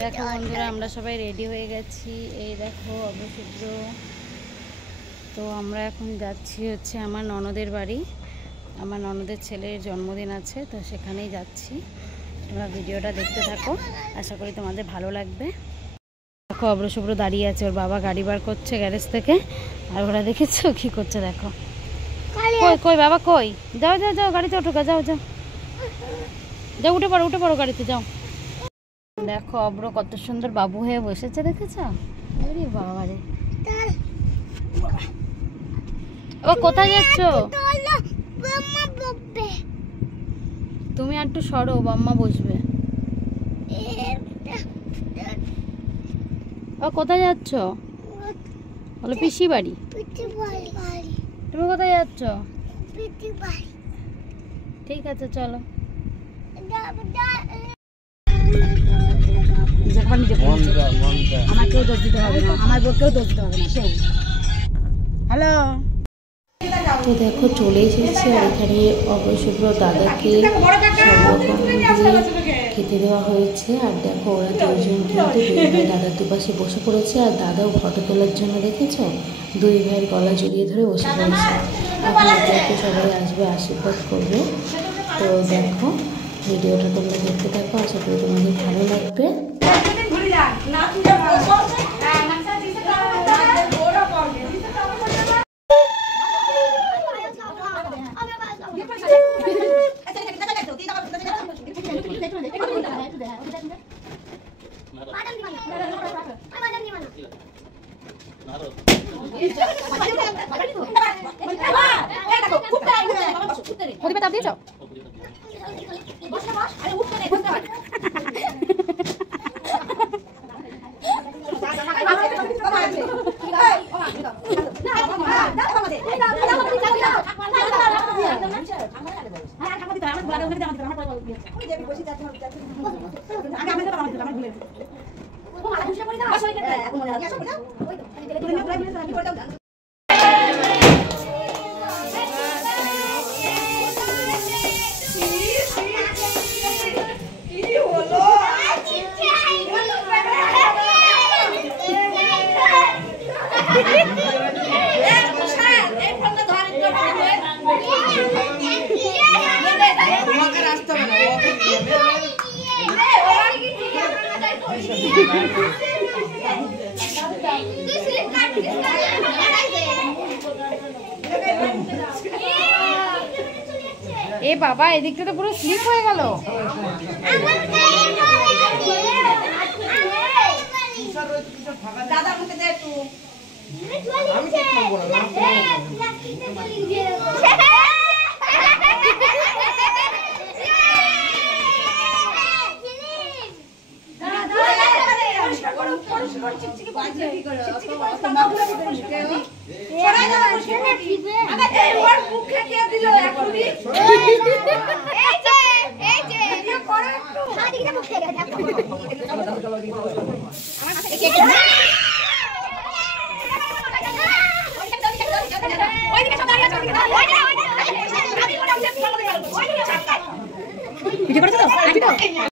দেখো বন্ধুরা, আমরা সবাই রেডি হয়ে গেছি। এই দেখো অবশুভ্র। তো আমরা এখন যাচ্ছি হচ্ছে আমার ননদের বাড়ি। আমার ননদের ছেলের জন্মদিন আছে, তো সেখানেই যাচ্ছি। তোমরা ভিডিওটা দেখতে থাকো, আশা করি তোমাদের ভালো লাগবে। দেখো অবশুভ্র দাঁড়িয়ে আছে, ওর বাবা গাড়ি বার করছে গ্যারেজ থেকে। আর ওরা দেখেছো কি করছে, দেখো। কই কই বাবা কই? যাও যাও যাও, গাড়িতে ওঠো, যাও যাও যাও, উঠে পড়ো গাড়িতে যাও। দেখো অব্র কত সুন্দর বাবু হয়ে বসেছে, দেখেছ? বাবা রে, ও কোথায় যাচ্ছ? তুমি একটু সরো, বাম্মা বসবে। ও কোথায় যাচ্ছ? বলো পিসি বাড়ি। তুমি কোথায় যাচ্ছ? ঠিক আছে চলো। আমাকেও দোষ দিতে হবে না, আমার বউকেও দোষ দিতে হবে না। সেই হ্যালো। তো দেখো চলে এসেছি, আর এখানে অবশুভ্র দাদাকে সব রকম দিয়ে খেতে দেওয়া হয়েছে। আর দেখো ওরা দুজন কিন্তু দুই ভাই দাদার দুপাশে বসে পড়েছে, আর দাদাও ফটো তোলার জন্য দেখেছ দুই ভাইয়ের গলা জড়িয়ে ধরে বসে পড়েছে। এখন একে সবাই আসবে, আশীর্বাদ করবে। তো দেখো ভিডিওটা তোমরা দেখতে থাকো, আশা করি তোমাদের ভালো লাগবে। এ বাবা, এদিকটা তো পুরো স্লিপ হয়ে গেল। দাদা আমাকে দে একটু। আমি কি করব না? ভিডিও করেছো তো?